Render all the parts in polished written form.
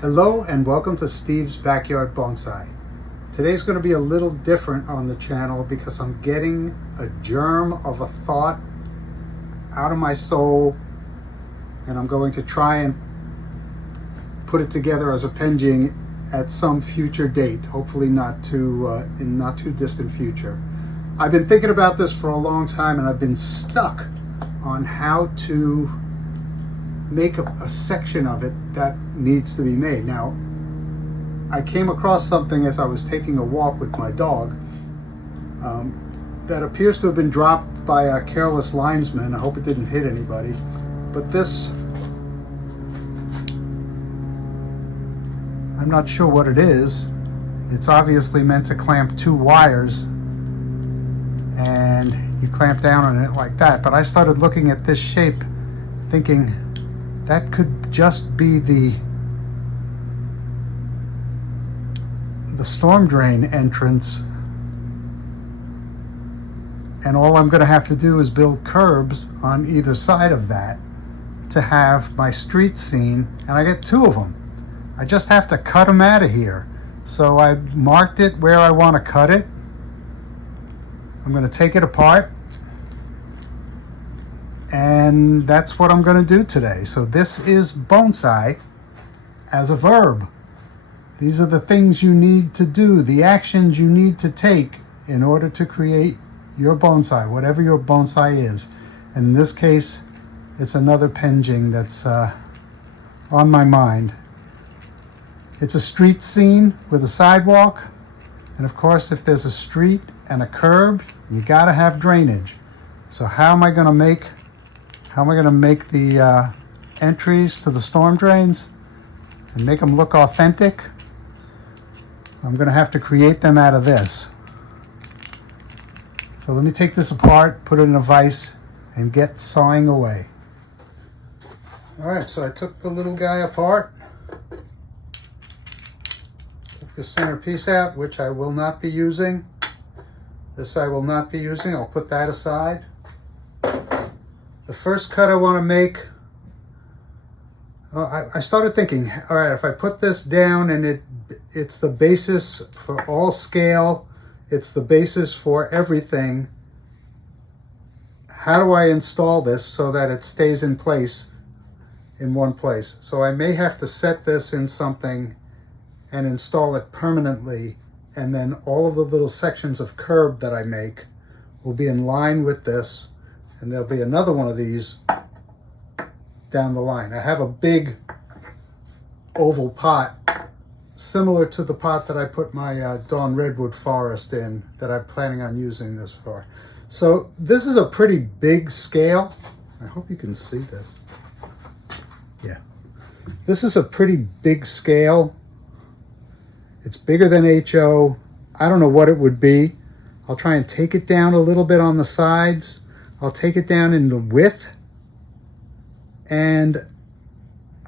Hello and welcome to Steve's Backyard Bonsai. Today's going to be a little different on the channel because I'm getting a germ of a thought out of my soul, and I'm going to try and put it together as a Penjing at some future date, hopefully in not too distant future. I've been thinking about this for a long time, and I've been stuck on how to make a section of it that needs to be made. Now, I came across something as I was taking a walk with my dog that appears to have been dropped by a careless linesman. I hope it didn't hit anybody. But this, I'm not sure what it is. It's obviously meant to clamp two wires, and you clamp down on it like that. But I started looking at this shape thinking, that could just be the storm drain entrance, and all I'm going to have to do is build curbs on either side of that to have my street scene, and I get two of them. I just have to cut them out of here. So I marked it where I want to cut it. I'm going to take it apart, and that's what I'm going to do today. So this is bonsai as a verb. These are the things you need to do, the actions you need to take in order to create your bonsai, whatever your bonsai is. And in this case, it's another Penjing that's on my mind. It's a street scene with a sidewalk. And of course, if there's a street and a curb, you gotta have drainage. So how am I gonna make the entries to the storm drains and make them look authentic? I'm going to have to create them out of this. So let me take this apart, put it in a vise, and get sawing away. Alright, so I took the little guy apart. Took the center piece out, which I will not be using. This I will not be using. I'll put that aside. The first cut I want to make, I started thinking, all right, if I put this down and it's the basis for all scale, it's the basis for everything, how do I install this so that it stays in place in one place? So I may have to set this in something and install it permanently, and then all of the little sections of curb that I make will be in line with this. And there'll be another one of these down the line. I have a big oval pot, similar to the pot that I put my Dawn Redwood Forest in, that I'm planning on using this for. So this is a pretty big scale. I hope you can see this. Yeah. This is a pretty big scale. It's bigger than HO. I don't know what it would be. I'll try and take it down a little bit on the sides. I'll take it down in the width, and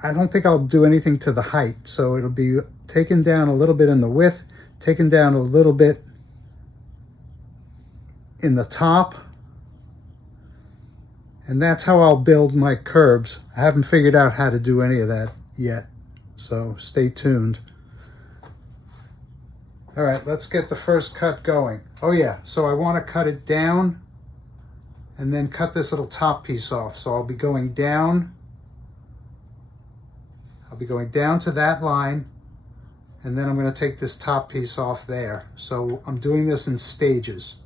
I don't think I'll do anything to the height. So it'll be taken down a little bit in the width, taken down a little bit in the top, and that's how I'll build my curbs. I haven't figured out how to do any of that yet, so stay tuned. All right, let's get the first cut going. Oh yeah, so I want to cut it down and then cut this little top piece off. So I'll be going down to that line, and then I'm going to take this top piece off there. So I'm doing this in stages.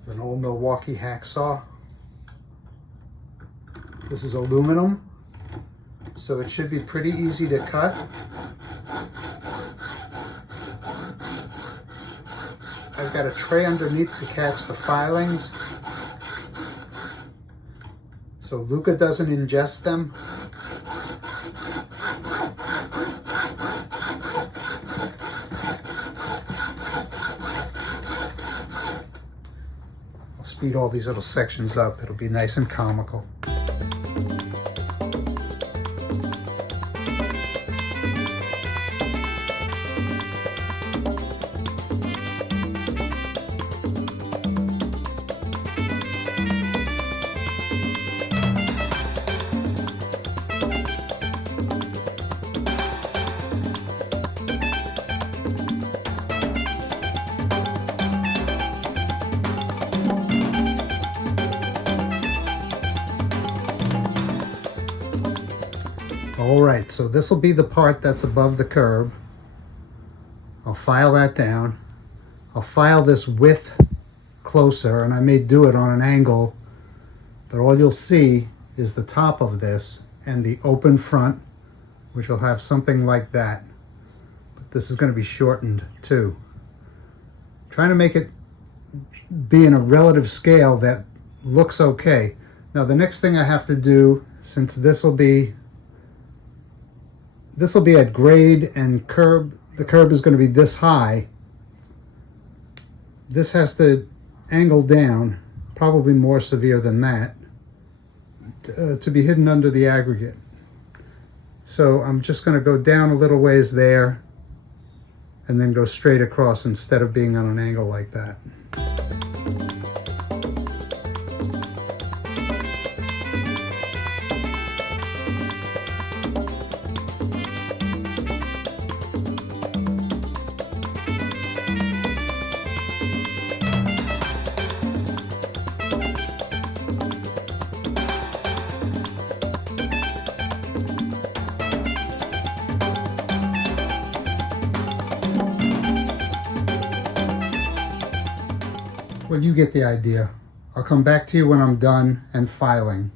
It's an old Milwaukee hacksaw. This is aluminum, so it should be pretty easy to cut. I've got a tray underneath to catch the filings, so Luca doesn't ingest them. I'll speed all these little sections up. It'll be nice and comical. All right, so this will be the part that's above the curb. I'll file that down. I'll file this width closer, and I may do it on an angle, but all you'll see is the top of this and the open front, which will have something like that. But this is going to be shortened too. Trying to make it be in a relative scale that looks okay. Now the next thing I have to do, since this will be at grade and curb, the curb is going to be this high, this has to angle down, probably more severe than that, to be hidden under the aggregate. So I'm just going to go down a little ways there and then go straight across instead of being on an angle like that. Well, you get the idea. I'll come back to you when I'm done and filing.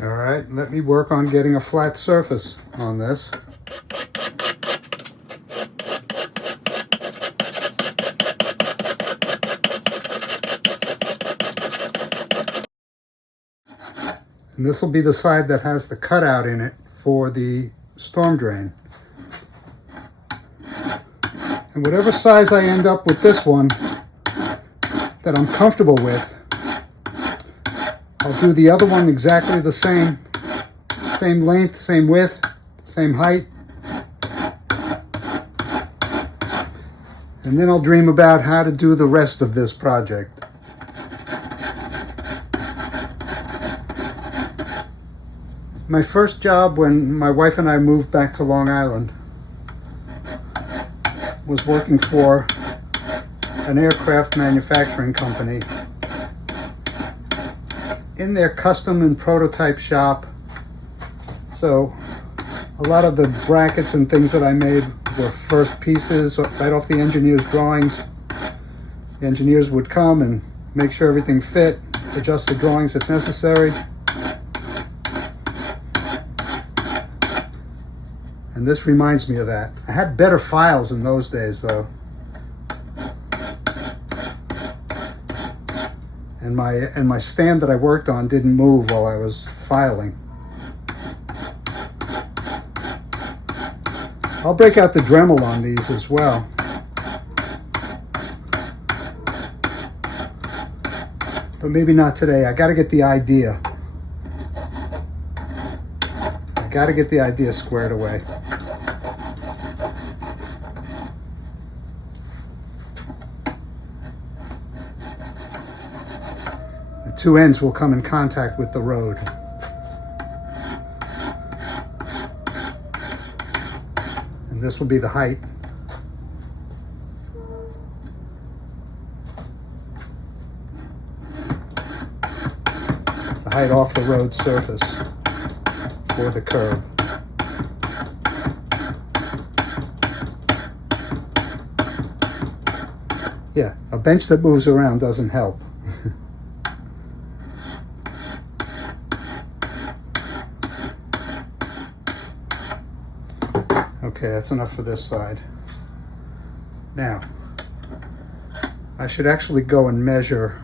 All right, let me work on getting a flat surface on this. And this will be the side that has the cutout in it for the storm drain. And whatever size I end up with this one that I'm comfortable with, I'll do the other one exactly the same. Same length, same width, same height. And then I'll dream about how to do the rest of this project. My first job when my wife and I moved back to Long Island was working for an aircraft manufacturing company in their custom and prototype shop. So a lot of the brackets and things that I made were first pieces right off the engineer's drawings. The engineers would come and make sure everything fit, adjust the drawings if necessary. And this reminds me of that. I had better files in those days though. And my stand that I worked on didn't move while I was filing. I'll break out the Dremel on these as well. But maybe not today. I got to get the idea. I got to get the idea squared away. The two ends will come in contact with the road. And this will be the height. The height off the road surface for the curb. Yeah, a bench that moves around doesn't help. Okay, that's enough for this side. Now, I should actually go and measure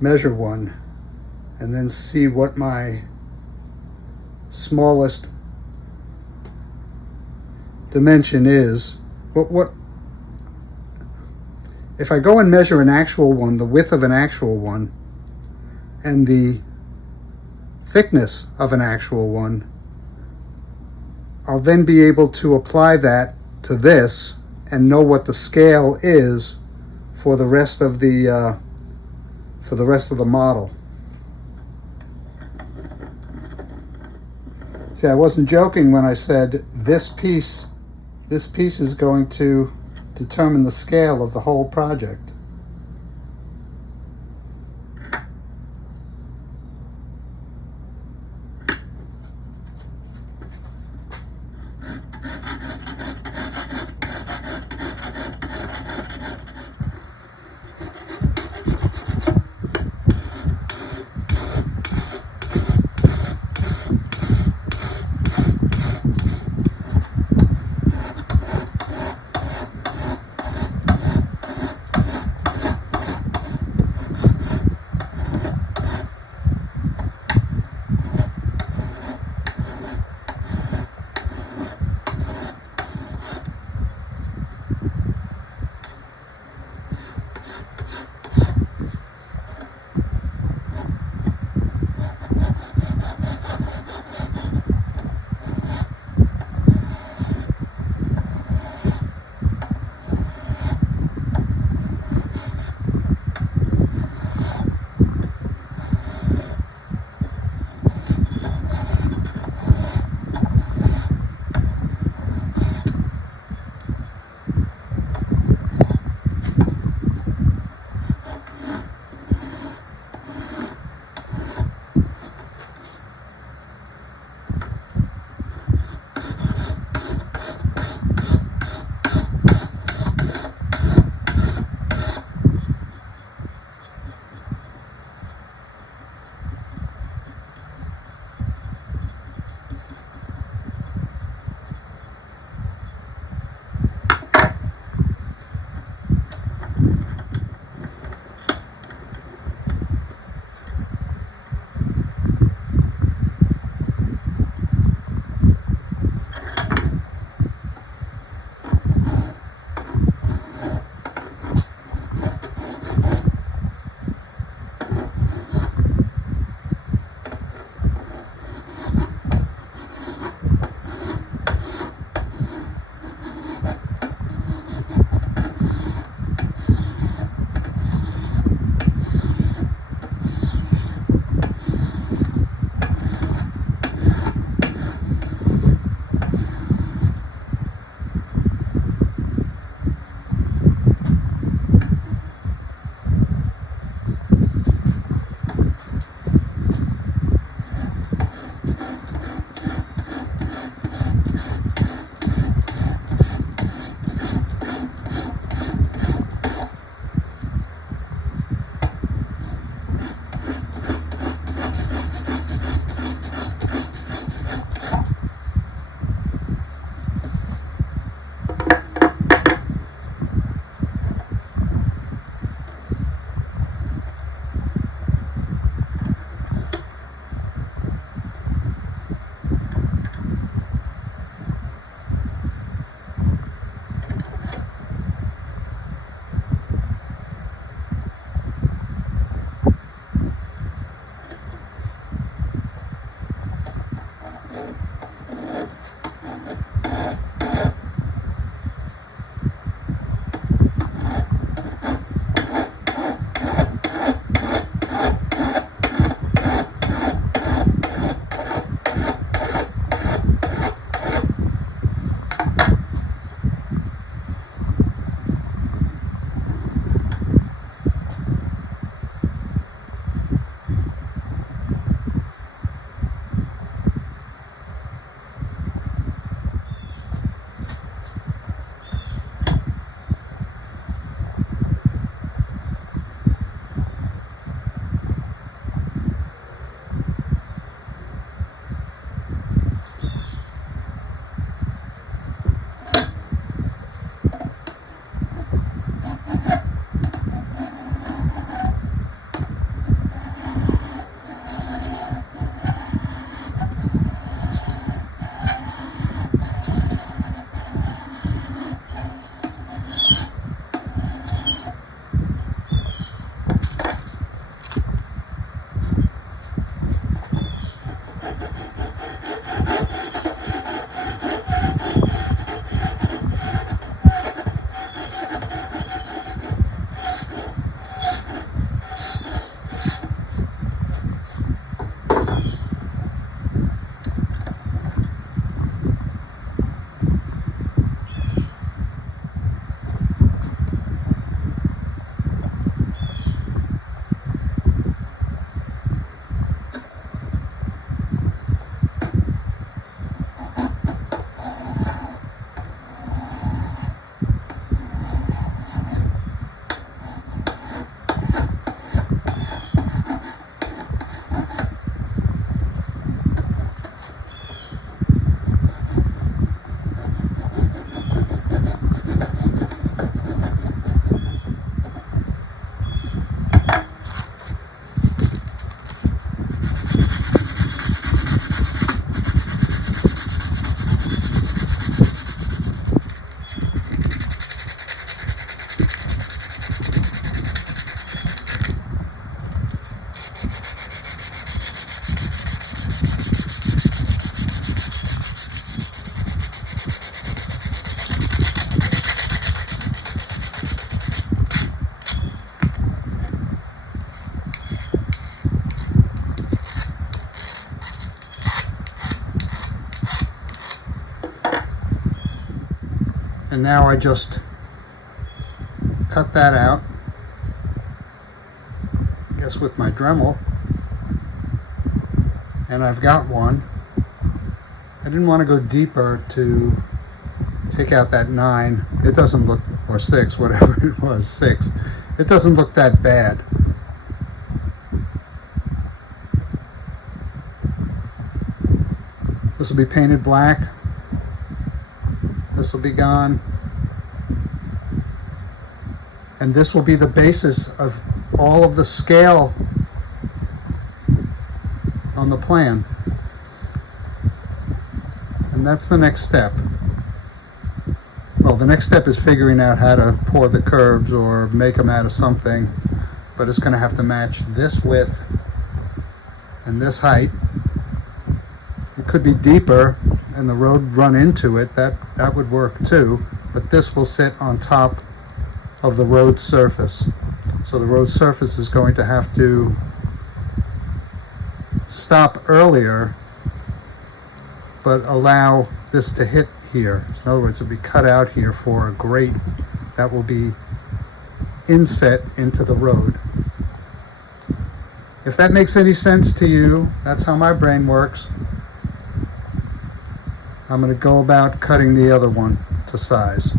one and then see what my smallest dimension is. If I go and measure an actual one, the width of an actual one, and the thickness of an actual one, I'll then be able to apply that to this and know what the scale is for the rest of the model. See, I wasn't joking when I said this piece is going to determine the scale of the whole project. And now I just cut that out, I guess with my Dremel, and I've got one. I didn't want to go deeper to take out that 9. It doesn't look, or 6, whatever it was, 6. It doesn't look that bad. This will be painted black. This will be gone. And this will be the basis of all of the scale on the plan. And that's the next step. Well, the next step is figuring out how to pour the curves or make them out of something, but it's going to have to match this width and this height. It could be deeper and the road run into it. That would work too, but this will sit on top of the road surface. So the road surface is going to have to stop earlier, but allow this to hit here. In other words, it'll be cut out here for a grate that will be inset into the road. If that makes any sense to you, that's how my brain works. I'm going to go about cutting the other one to size.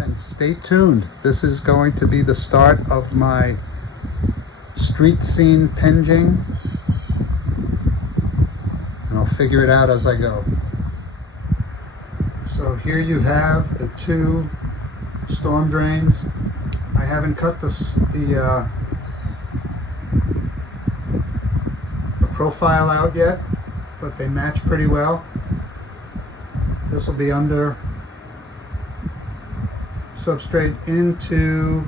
And stay tuned. This is going to be the start of my street scene Penjing, and I'll figure it out as I go. So here you have the 2 storm drains. I haven't cut the profile out yet, but they match pretty well. This will be under substrate into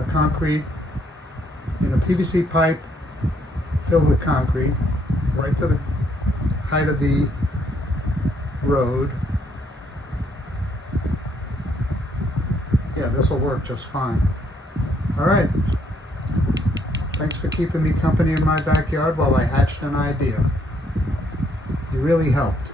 a concrete in a PVC pipe filled with concrete right to the height of the road. Yeah, this will work just fine. All right. Thanks for keeping me company in my backyard while I hatched an idea. You really helped.